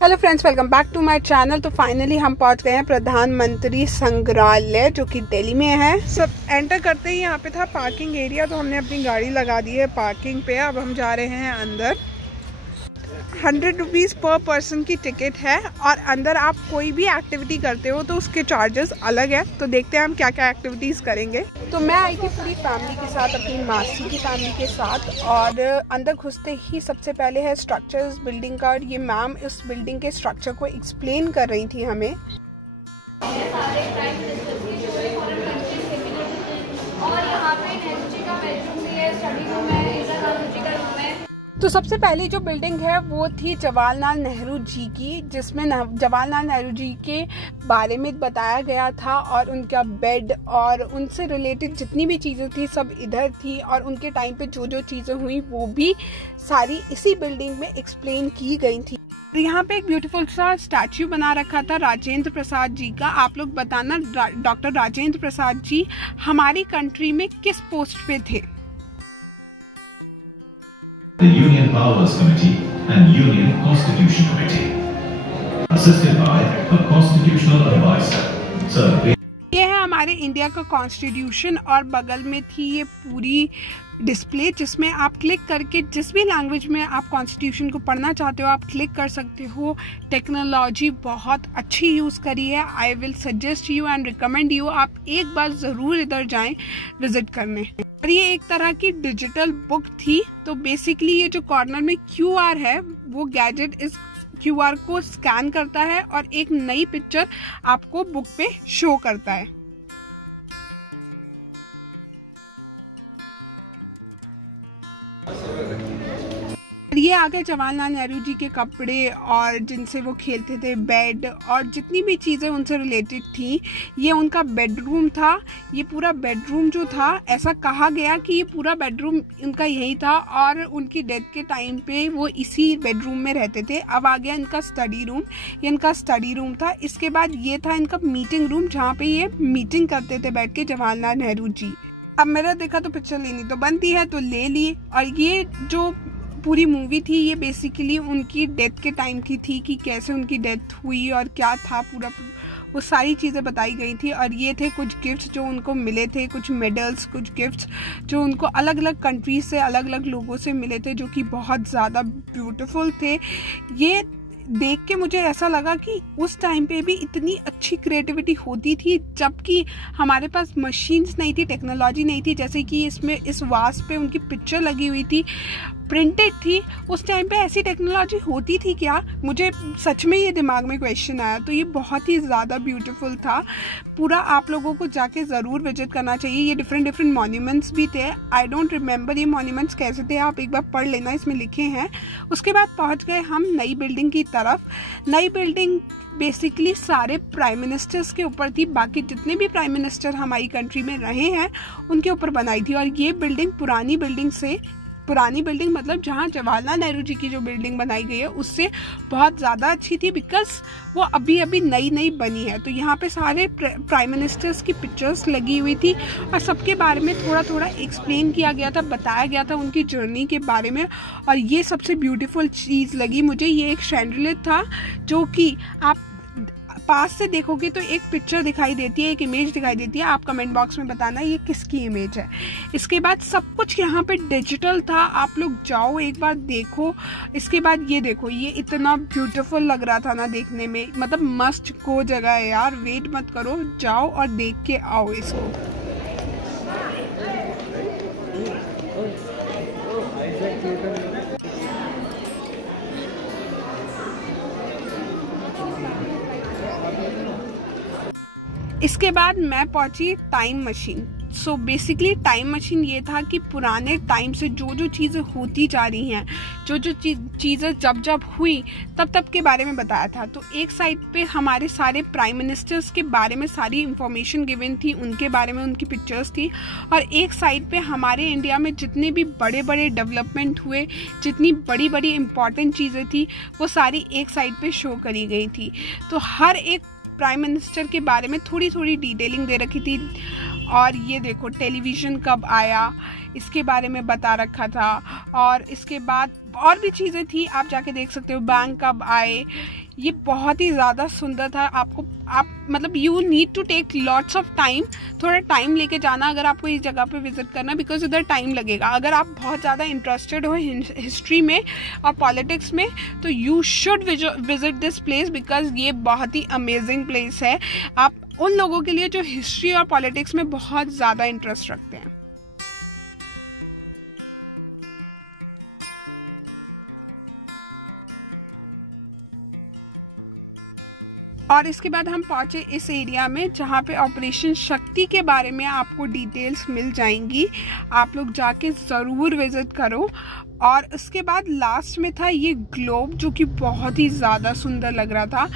Hello friends, welcome back to my channel. तो finally हम पहुंच गए हैं प्रधानमंत्री संग्रहालय जो कि दिल्ली में है। सब एंटर करते ही यहाँ पे था पार्किंग एरिया, तो हमने अपनी गाड़ी लगा दी है पार्किंग पे। अब हम जा रहे हैं अंदर। 100 रुपीज़ पर पर्सन की टिकट है और अंदर आप कोई भी एक्टिविटी करते हो तो उसके चार्जेस अलग है। तो देखते हैं हम क्या क्या एक्टिविटीज़ करेंगे। तो मैं आई थी पूरी फैमिली के साथ, अपनी मासी की फैमिली के साथ, और अंदर घुसते ही सबसे पहले है स्ट्रक्चर इस बिल्डिंग का। और ये मैम इस बिल्डिंग के स्ट्रक्चर को एक्सप्लेन कर रही थी हमें। तो सबसे पहली जो बिल्डिंग है वो थी जवाहरलाल नेहरू जी की, जिसमें जवाहरलाल नेहरू जी के बारे में बताया गया था और उनका बेड और उनसे रिलेटेड जितनी भी चीज़ें थी सब इधर थी। और उनके टाइम पे जो जो चीज़ें हुई वो भी सारी इसी बिल्डिंग में एक्सप्लेन की गई थी। यहाँ पे एक ब्यूटीफुल सा स्टैचू बना रखा था राजेंद्र प्रसाद जी का। आप लोग बताना डॉक्टर राजेंद्र प्रसाद जी हमारी कंट्री में किस पोस्ट पे थे। The Union Powers Committee and Union Constitution Committee, assisted by a constitutional advisor. Sir, ये है हमारे इंडिया का कॉन्स्टिट्यूशन और बगल में थी ये पूरी डिस्प्ले, जिसमें आप क्लिक करके जिस भी लैंग्वेज में आप कॉन्स्टिट्यूशन को पढ़ना चाहते हो आप क्लिक कर सकते हो। टेक्नोलॉजी बहुत अच्छी यूज़ करी है। I will suggest you and recommend you, आप एक बार ज़रूर इधर जाएं विजिट करने। और ये एक तरह की डिजिटल बुक थी। तो बेसिकली ये जो कॉर्नर में QR है वो गैजेट इस QR को स्कैन करता है और एक नई पिक्चर आपको बुक पे शो करता है। ये आगे जवाहरलाल नेहरू जी के कपड़े और जिनसे वो खेलते थे, बेड और जितनी भी चीज़ें उनसे रिलेटेड थी। ये उनका बेडरूम था। ये पूरा बेडरूम जो था, ऐसा कहा गया कि ये पूरा बेडरूम उनका यही था और उनकी डेथ के टाइम पे वो इसी बेडरूम में रहते थे। अब आ गया इनका स्टडी रूम। ये इनका स्टडी रूम था। इसके बाद ये था इनका मीटिंग रूम, जहाँ पे ये मीटिंग करते थे बैठ के जवाहरलाल नेहरू जी। अब मेरा देखा तो पिक्चर लेनी तो बनती है, तो ले ली। और ये जो पूरी मूवी थी ये बेसिकली उनकी डेथ के टाइम की थी कि कैसे उनकी डेथ हुई और क्या था पूरा, वो सारी चीज़ें बताई गई थी। और ये थे कुछ गिफ्ट्स जो उनको मिले थे, कुछ मेडल्स, कुछ गिफ्ट्स जो उनको अलग अलग कंट्रीज से, अलग अलग लोगों से मिले थे, जो कि बहुत ज़्यादा ब्यूटीफुल थे। ये देख के मुझे ऐसा लगा कि उस टाइम पे भी इतनी अच्छी क्रिएटिविटी होती थी, जबकि हमारे पास मशीन्स नहीं थी, टेक्नोलॉजी नहीं थी। जैसे कि इसमें इस वास पे उनकी पिक्चर लगी हुई थी, प्रिंटेड थी। उस टाइम पे ऐसी टेक्नोलॉजी होती थी क्या? मुझे सच में ये दिमाग में क्वेश्चन आया। तो ये बहुत ही ज़्यादा ब्यूटीफुल था। पूरा आप लोगों को जाके ज़रूर विजिट करना चाहिए। ये डिफरेंट मॉन्यूमेंट्स भी थे। आई डोंट रिमेंबर ये मॉन्यूमेंट्स कैसे थे, आप एक बार पढ़ लेना, इसमें लिखे हैं। उसके बाद पहुंच गए हम नई बिल्डिंग की तरफ। नई बिल्डिंग बेसिकली सारे प्राइम मिनिस्टर्स के ऊपर थी। बाकी जितने भी प्राइम मिनिस्टर हमारी कंट्री में रहे हैं उनके ऊपर बनाई थी। और ये बिल्डिंग पुरानी बिल्डिंग मतलब जहाँ जवाहरलाल नेहरू जी की जो बिल्डिंग बनाई गई है उससे बहुत ज़्यादा अच्छी थी, बिकॉज वो अभी अभी नई बनी है। तो यहाँ पे सारे प्राइम मिनिस्टर्स की पिक्चर्स लगी हुई थी और सबके बारे में थोड़ा थोड़ा एक्सप्लेन किया गया था, बताया गया था उनकी जर्नी के बारे में। और ये सबसे ब्यूटीफुल चीज़ लगी मुझे, ये एक शैंडलियर था जो कि आप पास से देखोगे तो एक पिक्चर दिखाई देती है, एक इमेज दिखाई देती है। आप कमेंट बॉक्स में बताना ये किसकी इमेज है। इसके बाद सब कुछ यहाँ पे डिजिटल था। आप लोग जाओ एक बार देखो। इसके बाद ये देखो, ये इतना ब्यूटीफुल लग रहा था ना देखने में, मतलब मस्ट गो जगह है यार। वेट मत करो, जाओ और देख के आओ इसको। इसके बाद मैं पहुंची time machine. So basically time machine ये था कि पुराने टाइम से जो जो चीज़ें होती जा रही हैं, जो जो चीज़ें जब हुई तब के बारे में बताया था। तो एक साइड पे हमारे सारे प्राइम मिनिस्टर्स के बारे में सारी इंफॉर्मेशन गिवन थी, उनके बारे में उनकी पिक्चर्स थी। और एक साइड पे हमारे इंडिया में जितने भी बड़े बड़े डेवलपमेंट हुए, जितनी बड़ी बड़ी इम्पॉर्टेंट चीज़ें थी, वो सारी एक साइड पे शो करी गई थी। तो हर एक प्राइम मिनिस्टर के बारे में थोड़ी थोड़ी डिटेलिंग दे रखी थी। और ये देखो टेलीविज़न कब आया इसके बारे में बता रखा था, और इसके बाद और भी चीज़ें थी, आप जाके देख सकते हो। बैंक कब आए, ये बहुत ही ज़्यादा सुंदर था। आप मतलब you need to take lots of time, थोड़ा टाइम लेके जाना अगर आपको इस जगह पे विज़िट करना, बिकॉज इधर टाइम लगेगा। अगर आप बहुत ज़्यादा इंटरेस्टेड हो हिस्ट्री में और पॉलिटिक्स में तो you should visit this place, because ये बहुत ही अमेजिंग प्लेस है। आप उन लोगों के लिए जो हिस्ट्री और पॉलिटिक्स में बहुत ज़्यादा इंटरेस्ट रखते हैं। और इसके बाद हम पहुँचे इस एरिया में जहाँ पे ऑपरेशन शक्ति के बारे में आपको डिटेल्स मिल जाएंगी। आप लोग जाके ज़रूर विज़िट करो। और उसके बाद लास्ट में था ये ग्लोब, जो कि बहुत ही ज़्यादा सुंदर लग रहा था।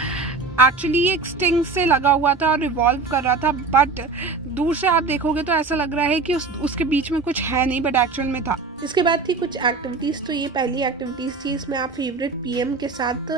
एक्चुअली ये एक स्टिंग से लगा हुआ था और रिवॉल्व कर रहा था, बट दूर से आप देखोगे तो ऐसा लग रहा है कि उसके बीच में कुछ है नहीं, बट एक्चुअल में था। इसके बाद थी कुछ एक्टिविटीज़। तो ये पहली एक्टिविटीज़ थी, इसमें आप फेवरेट पीएम के साथ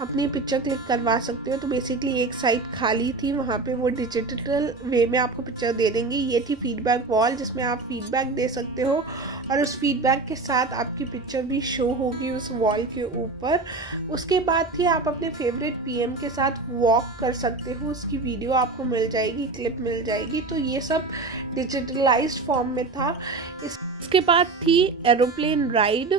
अपनी पिक्चर क्लिक करवा सकते हो। तो बेसिकली एक साइड खाली थी, वहाँ पे वो डिजिटल वे में आपको पिक्चर दे देंगे। ये थी फीडबैक वॉल, जिसमें आप फीडबैक दे सकते हो और उस फीडबैक के साथ आपकी पिक्चर भी शो होगी उस वॉल के ऊपर। उसके बाद थी आप अपने फेवरेट पीएम के साथ वॉक कर सकते हो, उसकी वीडियो आपको मिल जाएगी, क्लिप मिल जाएगी। तो ये सब डिजिटलाइज्ड फॉर्म में था। इसके बाद थी एरोप्लेन राइड,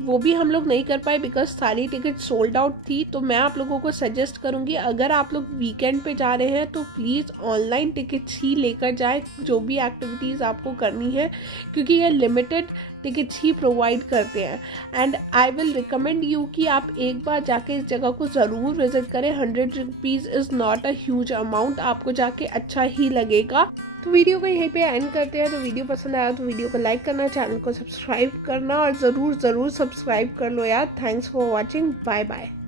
वो भी हम लोग नहीं कर पाए बिकॉज सारी टिकट सोल्ड आउट थी। तो मैं आप लोगों को सजेस्ट करूंगी, अगर आप लोग वीकेंड पे जा रहे हैं तो प्लीज़ ऑनलाइन टिकट्स ही लेकर जाए जो भी एक्टिविटीज़ आपको करनी है, क्योंकि ये लिमिटेड टिकट्स ही प्रोवाइड करते हैं। And I will recommend you कि आप एक बार जाके इस जगह को ज़रूर विजिट करें। 100 rupees is not a huge amount, आपको जाके अच्छा ही लगेगा। तो वीडियो को यहीं पे एंड करते हैं। तो वीडियो पसंद आया तो वीडियो को लाइक करना, चैनल को सब्सक्राइब करना और ज़रूर सब्सक्राइब कर लो यार। Thanks for watching, bye bye.